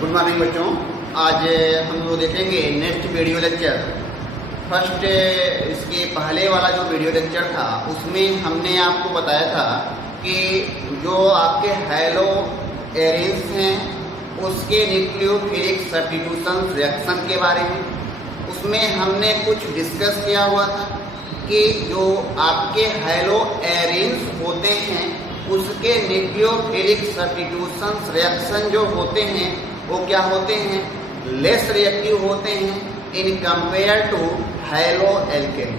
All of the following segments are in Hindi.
गुड मॉर्निंग बच्चों। आज हम लोग देखेंगे नेक्स्ट वीडियो लेक्चर। फर्स्ट इसके पहले वाला जो वीडियो लेक्चर था उसमें हमने आपको बताया था कि जो आपके हैलो एरेंस हैं उसके न्यूक्लियोफिलिक सब्स्टिट्यूशन रिएक्शन के बारे में उसमें हमने कुछ डिस्कस किया हुआ था कि जो आपके हैलो एरेंस होते हैं उसके न्यूक्लियोफिलिक सब्स्टिट्यूशन रिएक्शन जो होते हैं वो क्या होते हैं, लेस रिएक्टिव होते हैं in compare to halo alkane.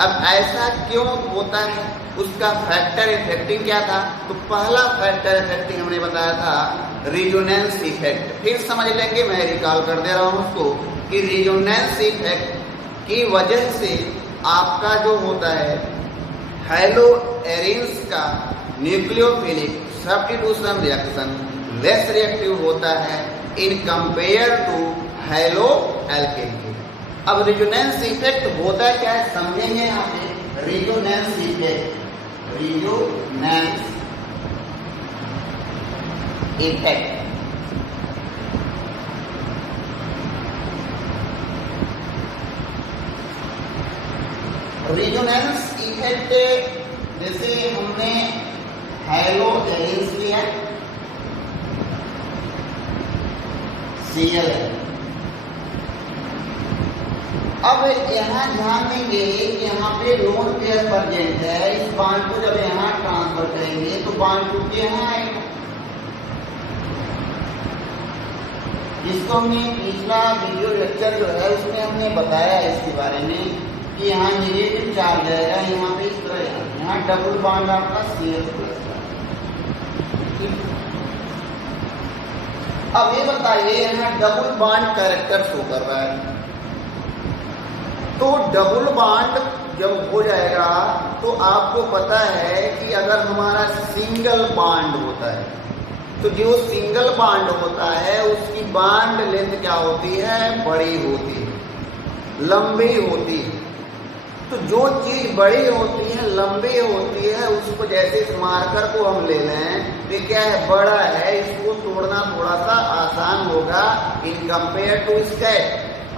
अब ऐसा क्यों होता है, उसका फैक्टर इफेक्टिंग क्या था? तो पहला फैक्टर इफेक्टिंग हमने बताया था रिजोनेंस इफेक्ट। फिर समझ लेंगे, मैं रिकॉल कर दे रहा हूँ उसको कि रिजोनेंस इफेक्ट की वजह से आपका जो होता है हैलो एरेंस का nucleophilic substitution reaction less reactive होता है in compare to halo alkane के। अब रिजोनेंस इफेक्ट होता क्या है समझेंगे यहाँ पे। Resonance effect, resonance effect resonance effect जैसे हमने हैलो एरेंस लिया Cl है। अब यहाँ ध्यान देंगे कि यहाँ पे लोन पेयर प्रेजेंट है। इस बॉन्ड को जब यहाँ ट्रांसफर करेंगे तो बॉन्ड टूट के यहाँ आएगा। इसको हमने पिछला वीडियो लेक्चर जो है उसमें हमने बताया है इसके बारे में कि यहाँ नेगेटिव चार्ज आएगा, यहाँ पे इस तरह यहाँ डबल बॉन्ड आपका Cl+। अब ये बताइए यहाँ डबल बॉन्ड कैरेक्टर शो कर रहा है, तो डबल बॉन्ड जब हो जाएगा तो आपको पता है कि अगर हमारा सिंगल बॉन्ड होता है तो जो सिंगल बॉन्ड होता है उसकी बॉन्ड लेंथ क्या होती है, बड़ी होती है, लंबी होती है। तो जो चीज बड़ी होती है, लंबी होती है, उसको जैसे इस मार्कर को हम ले लें तो क्या है, बड़ा है, इसको तोड़ना थोड़ा सा आसान होगा इन कंपेयर टू स्टैक।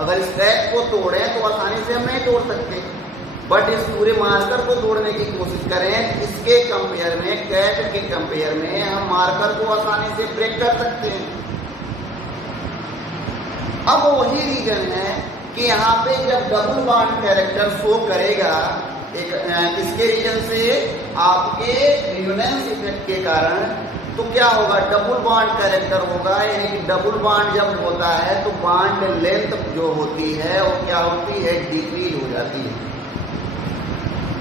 अगर स्टैक को तोड़ें तो आसानी से हम नहीं तोड़ सकते, बट इस पूरे मार्कर को तोड़ने की कोशिश करें इसके कंपेयर में, कैट के कंपेयर में हम मार्कर को आसानी से ब्रेक कर सकते हैं। अब वही रीजन है कि यहाँ पे जब डबल बॉन्ड कैरेक्टर शो करेगा एक इसके रीजन से आपके रिजोनेंस इफेक्ट के कारण, तो क्या होगा, डबल बॉन्ड कैरेक्टर होगा। यानी कि डबल बॉन्ड जब होता है तो बॉन्ड लेंथ जो होती है वो क्या होती है, डिक्रीज हो जाती है।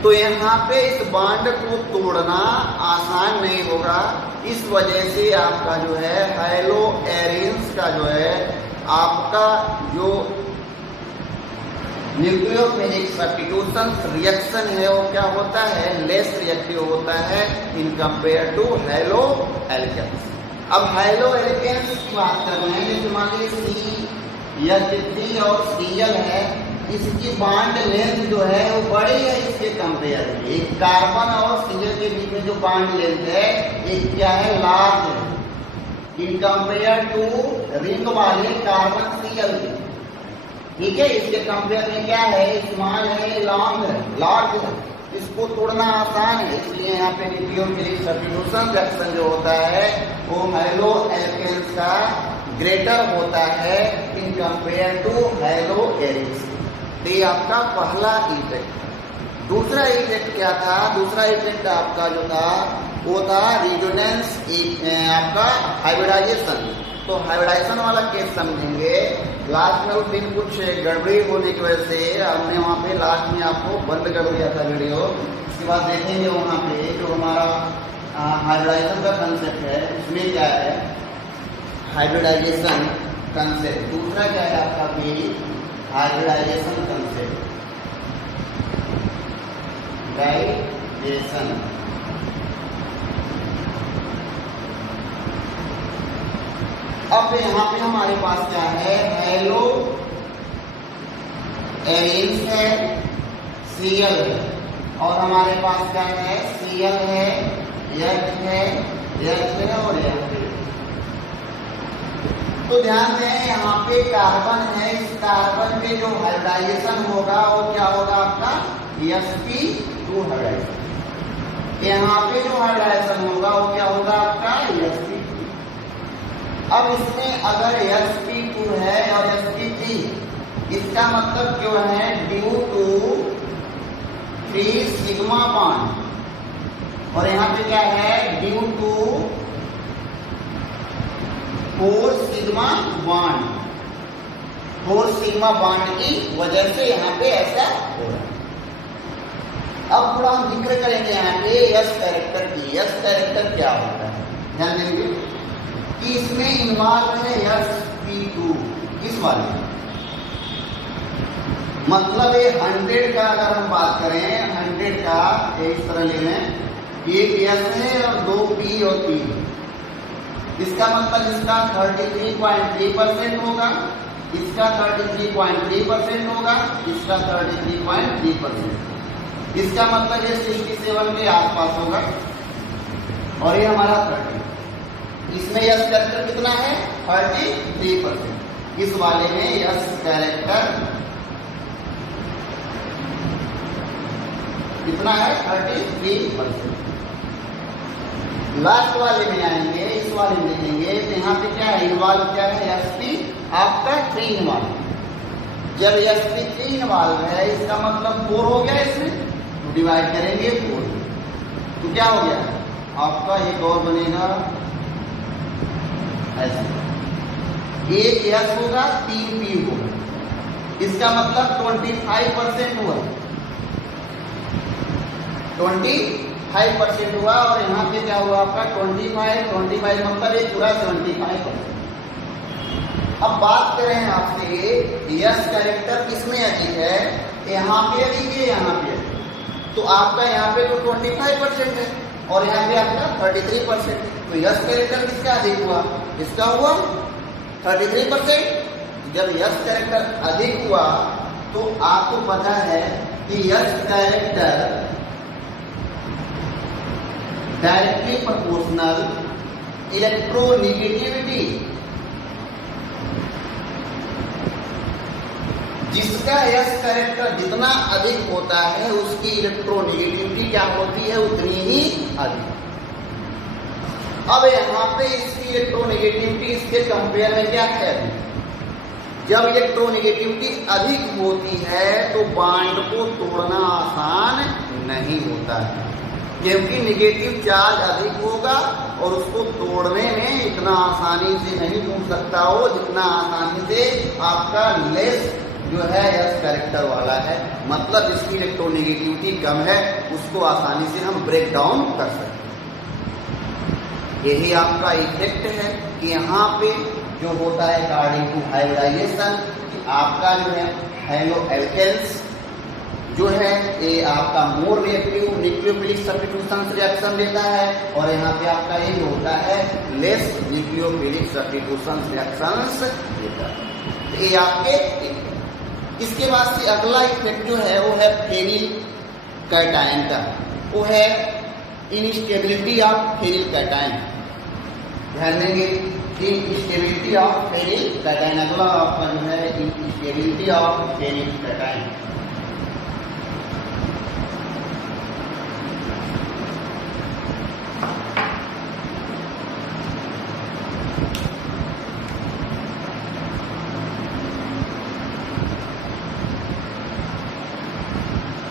तो यहाँ पे इस बॉन्ड को तोड़ना आसान नहीं होगा। इस वजह से आपका जो है हैलो एरेंस का जो है आपका जो न्यूक्लियोफिलिक सब्स्टिट्यूशन रिएक्शन है वो क्या होता है, लेस रिएक्टिव होता है in compare to halo alkanes. अब हैलो एल्केन्स की बात कर रहे हैं, जैसे मान लीजिए CH3 और Cl है, इसकी बॉन्ड लेंथ जो है वो बड़ी है इसके कंपेयर में। एक कार्बन और Cl के बीच में जो बॉन्ड लेंथ है एक क्या है, लार्ज है इन कंपेयर टू रिंग वाले कार्बन Cl के। ठीक है, इसके कंपेयर में क्या है, स्मॉल है, लॉन्ग है, लार्ज है, इसको तोड़ना आसान है। इसलिए यहाँ पे न्यूक्लियोफिलिक सब्स्टिट्यूशन रिएक्शन जो होता है वो हैलो एल्केन्स का ग्रेटर होता है in compare to halo arenes. ये आपका पहला इफेक्ट। दूसरा इफेक्ट क्या था, दूसरा इफेक्ट आपका जो था वो था रिजोनेंस आपका हाइब्रिडाइजेशन। तो हाइब्रिडाइजेशन वाला केस समझेंगे। लास्ट में उस दिन कुछ गड़बड़ी होने की वजह से हमने वहाँ पे लास्ट में आपको बंद कर दिया था वीडियो। उसके बाद देखेंगे वहाँ पे जो हमारा हाइब्रिडाइजेशन का कंसेप्ट है उसमें क्या है, हाइब्रिडाइजेशन कंसेप्ट। दूसरा क्या है आपका भी हाइब्रिडाइजेशन कंसेप्ट, हाइब्रिडाइजेशन। अब यहाँ पे हमारे पास क्या है, हैलो एरेंस है, Cl है, और हमारे पास क्या है, Cl है, H है, H है और H है। तो ध्यान दें, यहाँ पे कार्बन है, इस कार्बन पे जो हाइब्रिडाइजेशन होगा वो क्या होगा आपका sp2 हाइब्रिडाइजेशन। यहाँ पे जो हाइब्रिडाइजेशन होगा वो क्या होगा आपका sp3। अब इसमें अगर sp2 है और sp3, इसका मतलब जो है ड्यू टू 3 सिग्मा बॉन्ड, और यहाँ पे क्या है due to 4 sigma bond, 4 sigma bond की वजह से यहाँ पे ऐसा हो रहा है। अब थोड़ा हम जिक्र करेंगे यहाँ पे यस कैरेक्टर की। यस कैरेक्टर क्या होता है, ध्यान देंगे कि इसमें इन्वॉल्व है sp2, किस वाले मतलब ये 100 का अगर हम बात करें, 100 का इस तरह ले लें, एक S है और 2 P और P, इसका मतलब इसका 33.3% होगा, इसका 33.3% होगा, इसका 33.3%, इसका मतलब ये 67 के आसपास होगा, और ये हमारा 30। इसमें यस कैरेक्टर कितना है 33%, इस वाले में यस कैरेक्टर कितना है 33%। लास्ट वाले में आएंगे, इस वाले में देखेंगे तो यहाँ पे क्या है इन्वॉल्व, क्या है sp आपका 3 इन्वॉल्व। जब sp3 इन्वॉल्व है इसका मतलब 4 हो गया, इसमें तो डिवाइड करेंगे 4, तो क्या हो गया आपका एक और बनेगा ऐसा, एक s होगा 3 p होगा, इसका मतलब 25% हुआ, 25% हुआ, और यहाँ पे क्या हुआ आपका 25 मतलब एक पूरा 75%। अब बात करें आपसे यस कैरेक्टर किसमें अधिक है, यहाँ पे अधिक है, यहाँ पे अधिक, तो आपका यहाँ पे तो 25% है और यहाँ पे आपका 33% है, तो यस कैरेक्टर किसका अधिक हुआ, इसका हुआ 33%। जब यस कैरेक्टर अधिक हुआ तो आपको पता है कि yes character directly proportional electronegativity, जिसका यस कैरेक्टर जितना अधिक होता है उसकी इलेक्ट्रोनेगेटिविटी क्या होती है उतनी ही अधिक। अब यहाँ पे इसकी इलेक्ट्रोनेगेटिविटी इसके कंपेयर में क्या है, जब इलेक्ट्रोनेगेटिविटी अधिक होती है तो बॉन्ड को तोड़ना आसान नहीं होता है, क्योंकि नेगेटिव चार्ज अधिक होगा और उसको तोड़ने में इतना आसानी से नहीं टूट सकता हो जितना आसानी से आपका लेस जो है यस कैरेक्टर वाला है, मतलब इसकी इलेक्ट्रोनेगेटिविटी कम है, उसको आसानी से हम ब्रेक डाउन कर सकते हैं। यही आपका इफेक्ट है कि यहाँ पे जो होता है अकॉर्डिंग टू हाइब्रिडाइजेशन, आपका जो है हेलो एल्केन्स जो है ये आपका more reactive nucleophilic substitution reaction देता है, और यहाँ पे आपका ये होता है लेस न्यूक्लियोफिलिक सब्स्टिट्यूशन रिएक्शंस देता है। तो ये आपके इसके बाद से अगला इफेक्ट जो है वो है फेनिल कैटायन का, वो है इनस्टेबिलिटी ऑफ फेनिल कैटायन। ध्यान देंगे इनस्टेबिलिटी ऑफ फेनिल कैटायन, अगला आपका जो है इनस्टेबिलिटी ऑफ फेनिल कैटायन।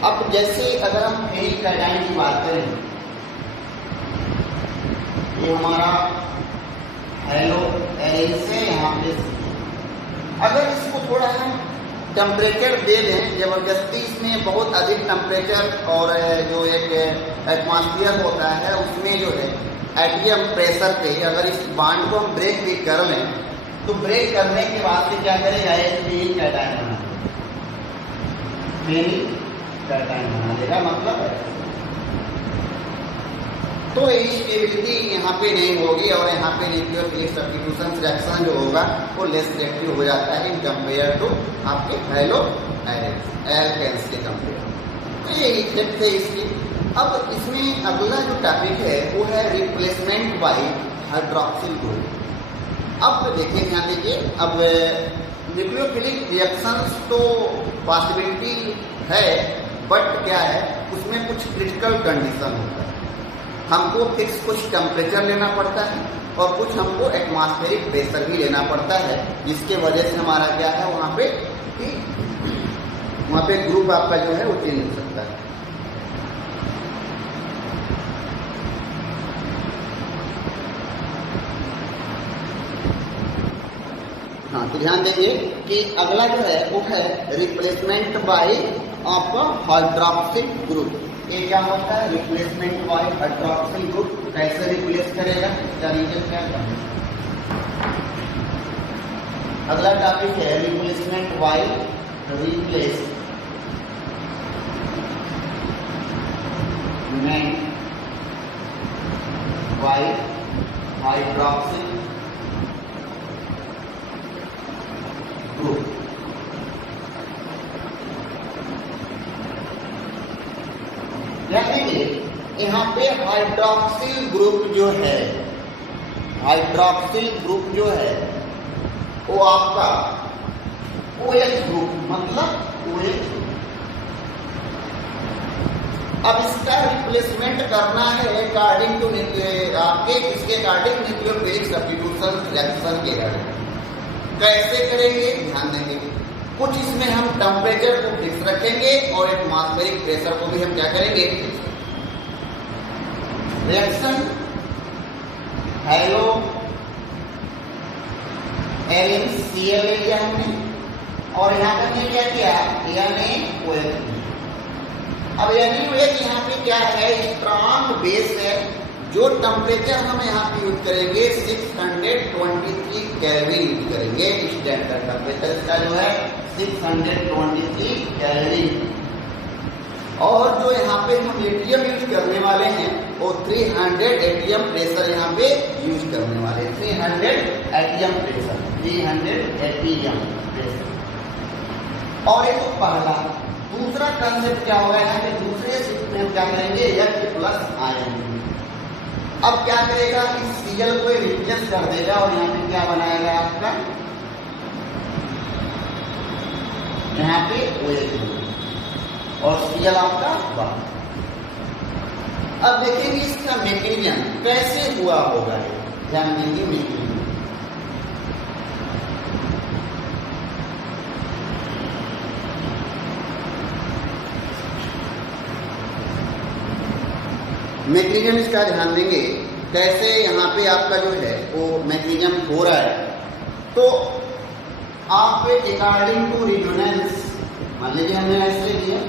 अब जैसे अगर हम फेनिल कैटायन की बात करें, ये हमारा हेलो एरेन से यहाँ पे, अगर इसको थोड़ा हम टेम्परेचर दे दें जबरदस्ती, इसमें बहुत अधिक टेम्परेचर और जो एक एटमॉस्फेयर होता है उसमें जो है एटम प्रेशर पे अगर इस बॉन्ड को हम ब्रेक भी कर लें तो ब्रेक करने के बाद से क्या करेगा, फेनिल कैटायन बना देगा, फेनिल कैटायन बना देगा, मतलब है तो स्टेबिलिटी यहाँ पे नहीं होगी और यहाँ पे न्यूक्लियोफिलिक सब्स्टिट्यूशन रिएक्शन जो होगा वो लेस रिएक्टिव हो जाता है इन कंपेयर टू आपके हेलो एल्केन्स के कंपेयर। तो ये इफेक्ट है इसकी। अब इसमें अगला जो टॉपिक है वो है रिप्लेसमेंट बाय हाइड्रोक्सिल ग्रुप। अब देखें, ध्यान दीजिए, अब न्यूक्लियोफिलिक रिएक्शंस तो पॉसिबिलिटी है, बट क्या है उसमें कुछ क्रिटिकल कंडीशन होता है। हमको फिक्स कुछ टेम्परेचर लेना पड़ता है और कुछ हमको एटमॉस्फेरिक प्रेशर भी लेना पड़ता है, जिसके वजह से हमारा क्या है वहाँ पे ग्रुप आपका जो है वो चेंज हो सकता है। हाँ, तो ध्यान दीजिए कि अगला जो है वो है रिप्लेसमेंट बाय आपका हाइड्रोक्सिल ग्रुप। ये क्या होता है? Replacement bye hydroxyl group. कैसे रिप्लेस करेगा, इसका रीजन क्या है? अगला टॉपिक है रिप्लेसमेंट बाय हाइड्रोक्सिल ग्रुप। यानी यहाँ पे हाइड्रोक्सिल ग्रुप जो है, हाइड्रोक्सिल ग्रुप जो है वो आपका OH ग्रुप, मतलब OH। अब इसका रिप्लेसमेंट करना है अकॉर्डिंग टू आपके इसके अकॉर्डिंग न्यूक्लियोफिलिक सब्स्टिट्यूशन रिएक्शन के अकॉर्डिंग। कैसे करेंगे, ध्यान देंगे। कुछ इसमें हम टेम्परेचर को फिक्स रखेंगे और एटमॉस्फेरिक प्रेशर को भी हम क्या करेंगे। रिएक्शन हेलो NaCl ले लिया हमने और यहाँ पर हमने क्या किया, NaOH। अब NaOH यहाँ पे क्या है, स्ट्रॉन्ग बेस है। जो टेम्परेचर हम यहाँ पे यूज करेंगे 623 केल्विन यूज करेंगे। स्टैंडर्ड टेम्परेचर इसका जो है 623 केल्विन। और जो यहाँ पे हम एटीएम यूज करने वाले हैं वो 300 एटीएम प्रेशर यहाँ पे यूज करने वाले हैं। 300 एटीएम प्रेशर, 300 एटीएम प्रेशर। और ये तो पहला। दूसरा कंसेप्ट क्या होगा, यहाँ पे दूसरे शिफ्ट में हम क्या करेंगे, H+ आयन। अब क्या करेगा, इस Cl को रिप्लेस कर देगा और यहाँ पे क्या बनाएगा आपका, यहाँ पे OH और Cl आपका बाहर। अब देखेंगे इसका मैकेनिज्म कैसे हुआ होगा, ध्यान देंगे मैकेनिज्म। मैकेनिज्म इसका ध्यान देंगे कैसे यहाँ पे आपका जो है वो मैकेनिज्म हो रहा है। तो आप अकॉर्डिंग टू रेजोनेंस, मान लीजिए हमने ऐसे लिया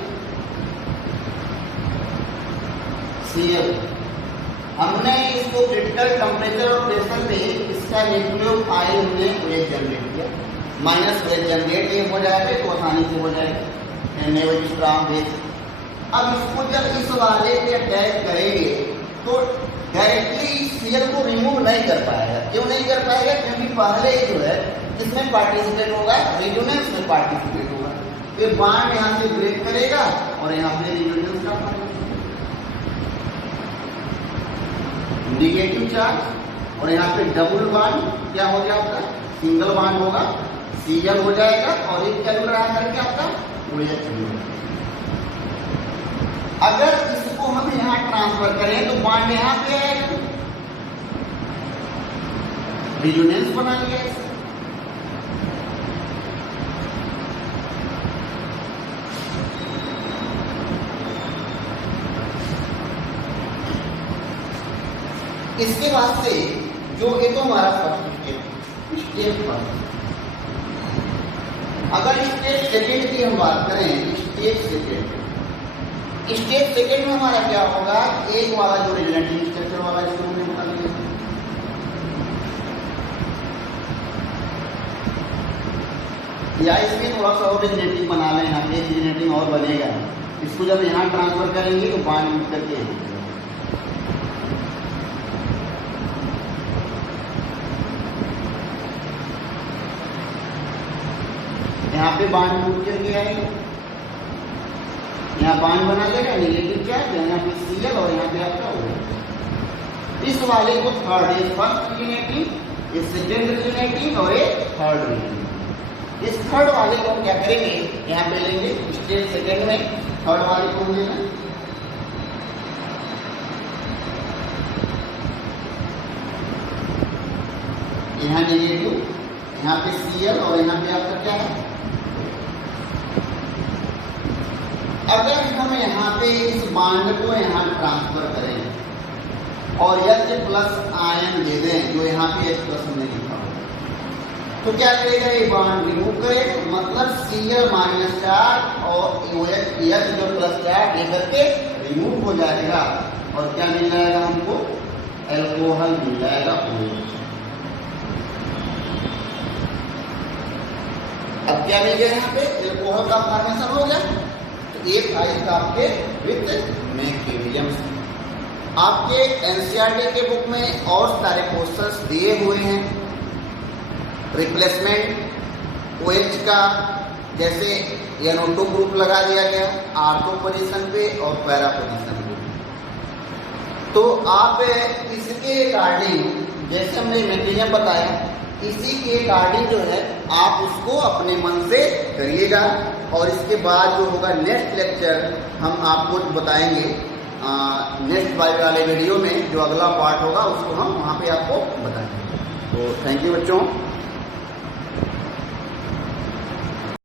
Cl, हमने इसको क्रिटिकल टेम्परेचर और प्रेशर पे इसका न्यूक्लियोफाइल हमने OH जनरेट किया, -OH जनरेट ये हो जाएगा तो आसानी से हो जाएगा NaOH स्ट्रॉन्ग बेस। अब इसको जब इस वाले पे अटैच करेंगे तो डायरेक्टली Cl को रिमूव नहीं कर पाएगा। क्यों नहीं कर पाएगा, क्योंकि पहले जो है इसमें पार्टिसिपेट होगा, रेजोनेंस में पार्टिसिपेट होगा। फिर बॉन्ड यहाँ से ब्रेक करेगा और यहाँ पे रेजोनेंस का नेगेटिव चार्ज और यहाँ पे डबल बॉन्ड क्या हो गया आपका, सिंगल बॉन्ड होगा, Cl हो जाएगा और एक क्या जुड़ रहा है करके आपका OH। अगर इसको हम यहाँ ट्रांसफर करें तो बॉन्ड यहाँ पे आएगा, रेजोनेंस बना लिया। इसके बाद से जो ये तो हमारा फर्स्ट स्टेप फर्स्ट। अगर स्टेप सेकेंड की हम बात करें, स्टेप सेकेंड में हमारा क्या होगा, एक वाला जो रेजोनेटिंग स्ट्रक्चर वाला जिसको हमने बता दिया, या इसमें थोड़ा सा और रेजोनेटिंग बना लें, यहाँ पे रेजोनेटिंग और बनेगा। इसको जब यहाँ ट्रांसफर करेंगे तो बॉन्ड यूज करके यहाँ पे बॉन्ड यूज करके आएगा, यहाँ बॉन्ड बना लेगा, नेगेटिव चार्ज यहाँ पे Cl और यहाँ पे आपका OH। इस वाले को थर्ड फर्स्ट रेजोनेटिंग ये सेकेंड रिजोनेटिंग और ये थर्ड रिजोनेटिंग। इस थर्ड वाले को हम क्या करेंगे, यहाँ पे लेंगे स्टेज सेकेंड में, थर्ड वाले को लेना, यहाँ नेगेटिव, यहाँ पे Cl और यहाँ पे आपका क्या है। अगर हम यहाँ पे इस बांड को यहाँ ट्रांसफर करें और H प्लस आयन दे दें, जो यहाँ पे H प्लस हमने लिखा हो, तो क्या करेगा, ये बांड रिमूव करेगा, मतलब Cl माइनस चार्ज और H जो प्लस चार्ज लेकर के रिमूव हो जाएगा और क्या मिल जाएगा हमको, एल्कोहल मिल जाएगा। अब क्या मिल गया, यहाँ पे एल्कोहल का फॉर्मेशन हो गया। तो एक था इसका आपके विथ मैग्नीशियम। आपके एनसीईआरटी के बुक में और सारे क्वेश्चंस दिए हुए हैं, रिप्लेसमेंट OH का, जैसे NO2 ग्रुप लगा दिया गया R2 पोजीशन पे और पैरा पोजीशन पे। तो आप इसके अकॉर्डिंग, जैसे हमने मैग्नीशियम बताया, इसी के अकॉर्डिंग जो है आप उसको अपने मन से करिएगा। और इसके बाद जो होगा नेक्स्ट लेक्चर हम आपको बताएंगे नेक्स्ट वाले वीडियो में, जो अगला पार्ट होगा उसको हम वहाँ पे आपको बताएंगे। तो थैंक यू बच्चों।